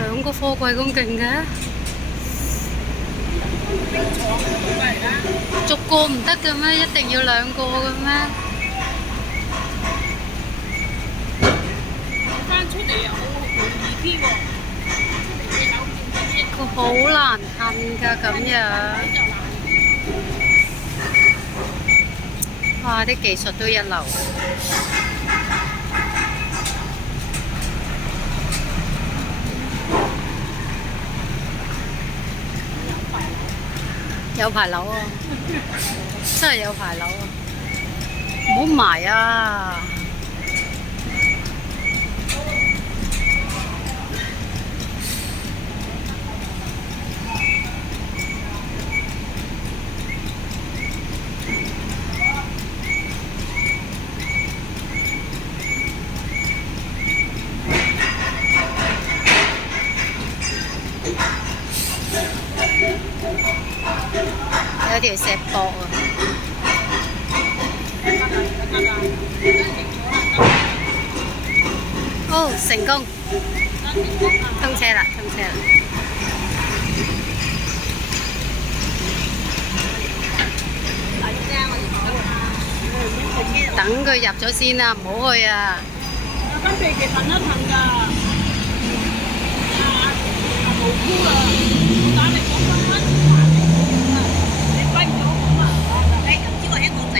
兩個貨櫃咁勁嘅？逐個唔得嘅咩？一定要兩個嘅咩？翻出嚟又好易啲喎，佢好難褪㗎咁樣。哇！啲技術都一流。有牌樓啊！真係有牌樓啊！唔好埋啊！有條石壆啊！哦，成功！通車啦，通車啦！等佢入咗先啊，唔好去啊！有間地鐵褪一褪㗎，無辜啦！我打嚟講翻，你歸咗咁啊？誒，今朝我喺國際。